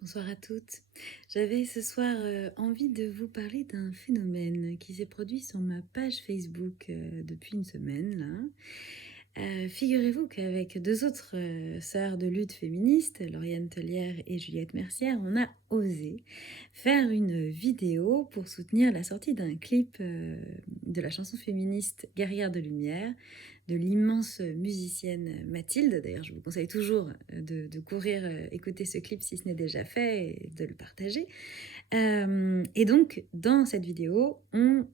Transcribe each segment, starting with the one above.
Bonsoir à toutes. J'avais ce soir envie de vous parler d'un phénomène qui s'est produit sur ma page Facebook depuis une semaine là. Figurez-vous qu'avec deux autres sœurs de lutte féministe, Lauriane Tellière et Juliette Mercière, on a osé faire une vidéo pour soutenir la sortie d'un clip de la chanson féministe Guerrière de Lumière de l'immense musicienne Mathilde. D'ailleurs, je vous conseille toujours de courir écouter ce clip si ce n'est déjà fait et de le partager. Et donc, dans cette vidéo, on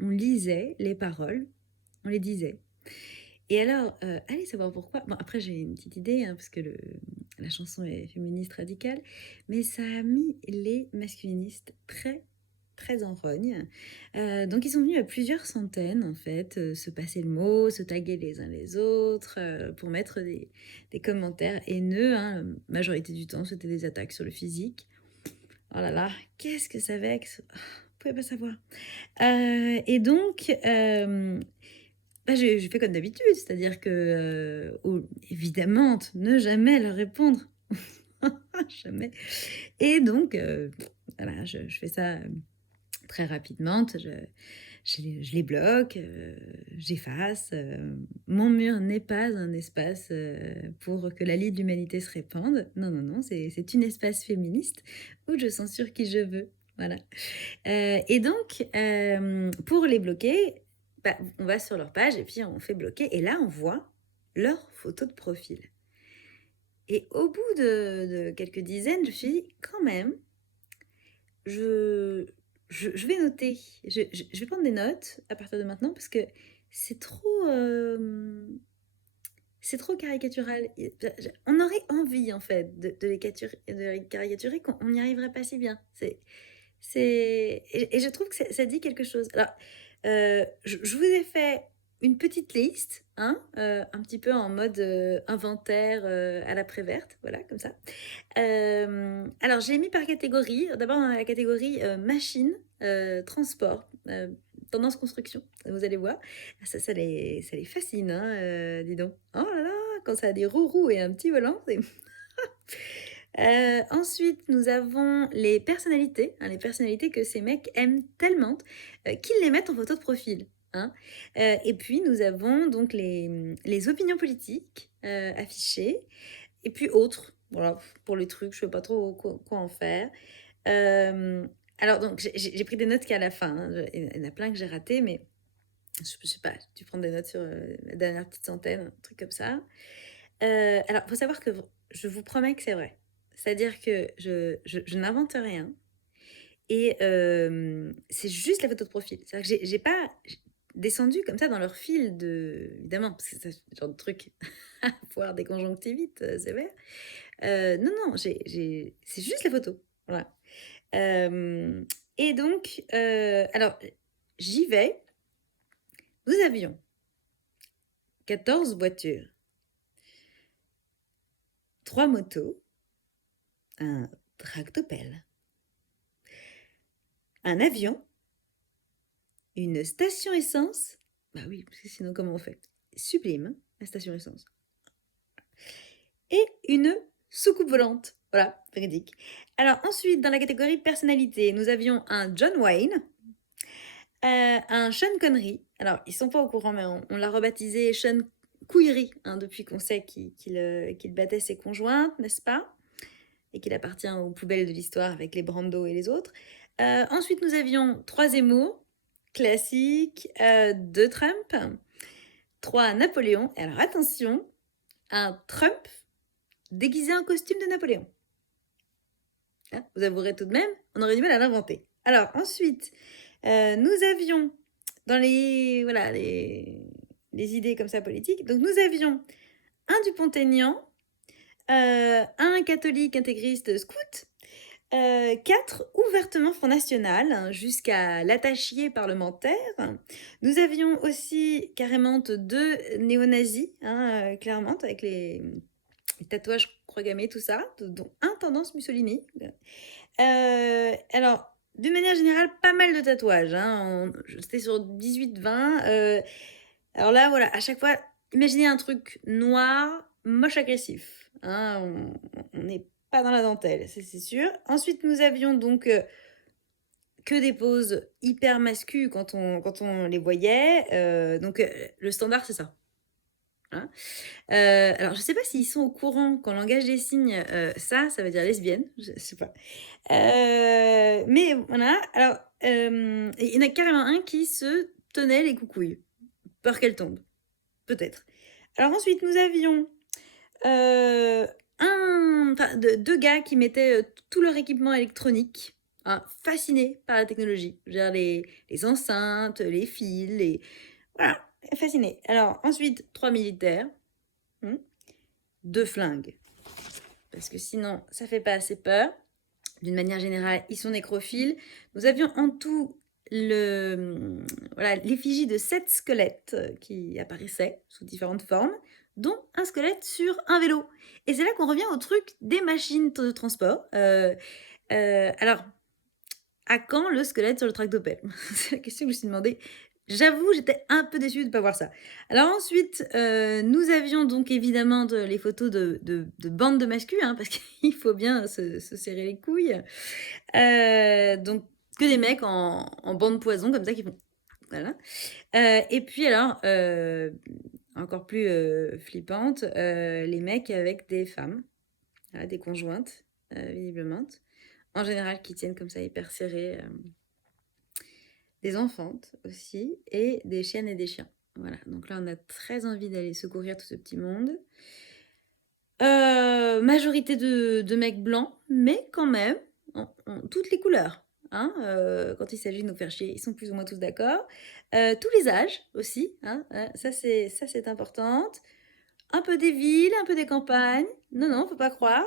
lisait les paroles, on les disait. Et alors, allez savoir pourquoi. Bon, après, j'ai une petite idée, hein, parce que la chanson est féministe radicale, mais ça a mis les masculinistes très, très en rogne. Donc, ils sont venus à plusieurs centaines, en fait, se passer le mot, se taguer les uns les autres, pour mettre des commentaires haineux. Hein. La majorité du temps, c'était des attaques sur le physique. Oh là là, qu'est-ce que ça vexe? Vous pouvez pas savoir. Et donc, je fais comme d'habitude, c'est-à-dire que, évidemment, ne jamais leur répondre. Jamais. Et donc, voilà, je fais ça très rapidement. Je les bloque, j'efface. Mon mur n'est pas un espace pour que la Ligue de l'humanité se répande. Non, non, non, c'est une espace féministe où je censure qui je veux. Voilà. Et donc, pour les bloquer, bah, on va sur leur page et puis on fait bloquer. Et là, on voit leur photo de profil. Et au bout de quelques dizaines, je me suis dit, quand même, je vais noter. Je vais prendre des notes à partir de maintenant parce que c'est trop, c'est trop caricatural. On aurait envie, en fait, de les caricaturer qu'on n'y arriverait pas si bien. Et je trouve que ça dit quelque chose. Alors, je vous ai fait une petite liste, hein, un petit peu en mode inventaire à la Préverte, voilà, comme ça. Alors, j'ai mis par catégorie. D'abord, dans la catégorie machine, transport, tendance construction. Vous allez voir. Ça les fascine, hein, dis donc. Oh là là, quand ça a des roues et un petit volant, c'est... Ensuite, nous avons les personnalités, hein, les personnalités que ces mecs aiment tellement qu'ils les mettent en photo de profil. Hein. Et puis, nous avons donc les opinions politiques affichées, et puis autres. Voilà, pour les trucs, je ne sais pas trop quoi en faire. Alors, donc, j'ai pris des notes qu'à la fin. Hein. Il y en a plein que j'ai ratés, mais je sais pas, tu prends des notes sur la dernière petite centaine, un truc comme ça. Alors, il faut savoir que je vous promets que c'est vrai. C'est-à-dire que je n'invente rien. Et c'est juste la photo de profil. C'est-à-dire que j'ai pas descendu comme ça dans leur fil de... Évidemment, parce que c'est ce genre de truc. Voir des conjonctivites, sévères. Non, non, c'est juste la photo. Voilà. Et donc, alors, j'y vais. Nous avions 14 voitures, 3 motos, un tractopelle, un avion, une station essence. Bah oui, parce que sinon, comment on fait? Sublime, hein, la station essence. Et une soucoupe volante. Voilà, véridique. Alors ensuite, dans la catégorie personnalité, nous avions un John Wayne, un Sean Connery. Alors, ils sont pas au courant, mais on l'a rebaptisé Sean Couillery, hein, depuis qu'on sait qu'il battait ses conjointes, n'est-ce pas? Et qu'il appartient aux poubelles de l'histoire avec les Brando et les autres. Ensuite, nous avions 3 Zemmour, classique, 2 Trump, 3 Napoléon. Et alors, attention, un Trump déguisé en costume de Napoléon. Hein, vous avouerez tout de même, on aurait du mal à l'inventer. Alors, ensuite, nous avions dans voilà, les idées comme ça politiques, donc nous avions un Dupont-Aignan, un catholique intégriste scout, 4 ouvertement Front National, hein, jusqu'à l'attachier parlementaire. Nous avions aussi carrément 2 néo-nazis, hein, clairement, avec les tatouages croix gammée, tout ça, dont un tendance Mussolini. Alors, d'une manière générale, pas mal de tatouages. Hein. J'étais sur 18-20. Alors là, voilà, à chaque fois, imaginez un truc noir, moche, agressif. Hein. On est pas dans la dentelle, ça c'est sûr. Ensuite, nous avions donc que des poses hyper masculines quand on les voyait. Donc, le standard, c'est ça. Hein. Alors, je sais pas s'ils sont au courant qu'en langage des signes, ça veut dire lesbienne, je sais pas. Mais voilà, alors, il y en a carrément un qui se tenait les coucouilles, peur qu'elle tombe, peut-être. Alors ensuite, nous avions deux gars qui mettaient tout leur équipement électronique, hein, fascinés par la technologie. Je veux dire, les enceintes, les fils, voilà, fascinés. Alors ensuite, 3 militaires, 2 flingues, parce que sinon, ça fait pas assez peur. D'une manière générale, ils sont nécrophiles. Nous avions en tout l'effigie de 7 squelettes qui apparaissaient sous différentes formes, dont un squelette sur un vélo. Et c'est là qu'on revient au truc des machines de transport. Alors, à quand le squelette sur le tractopelle? C'est la question que je me suis demandé. J'avoue, j'étais un peu déçue de ne pas voir ça. Alors ensuite, nous avions donc évidemment les photos de bandes de mascus, hein, parce qu'il faut bien se serrer les couilles. Donc, que des mecs en bande poison, comme ça, qui font... Voilà. Et puis alors, encore plus flippante, les mecs avec des femmes, voilà, des conjointes, visiblement. En général, qui tiennent comme ça, hyper serrées. Des enfantes aussi, et des chiennes et des chiens. Voilà, donc là, on a très envie d'aller secourir tout ce petit monde. Majorité de mecs blancs, mais quand même, toutes les couleurs. Hein, quand il s'agit de nous faire chier, ils sont plus ou moins tous d'accord. Tous les âges aussi, hein, ça c'est important. Un peu des villes, un peu des campagnes. Non, faut pas croire.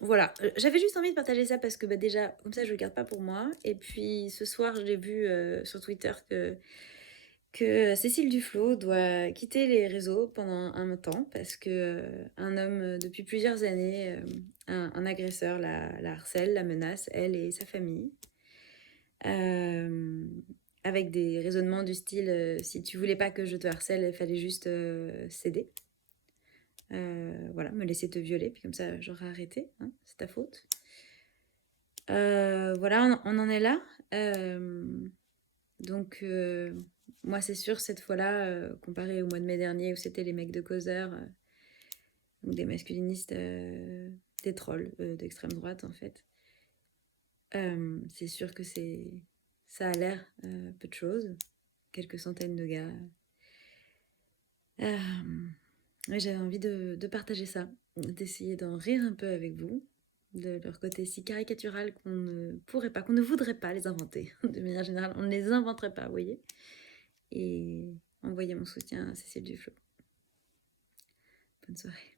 Voilà, j'avais juste envie de partager ça parce que déjà, comme ça, je le garde pas pour moi. Et puis, ce soir, j'ai vu sur Twitter que Cécile Duflot doit quitter les réseaux pendant un temps parce que un homme, depuis plusieurs années, un agresseur la harcèle, la menace, elle et sa famille. Avec des raisonnements du style si tu voulais pas que je te harcèle, il fallait juste céder. Voilà, me laisser te violer, puis comme ça j'aurais arrêté, hein, c'est ta faute. Voilà, on en est là. Donc, moi c'est sûr, cette fois-là, comparé au mois de mai dernier où c'était les mecs de Causeur, donc des masculinistes, des trolls d'extrême droite en fait, c'est sûr que ça a l'air peu de choses, quelques centaines de gars. Ouais, j'avais envie de partager ça, d'essayer d'en rire un peu avec vous, de leur côté si caricatural qu'on ne pourrait pas, qu'on ne voudrait pas les inventer. De manière générale, on ne les inventerait pas, vous voyez. Et envoyer mon soutien à Cécile Duflot. Bonne soirée.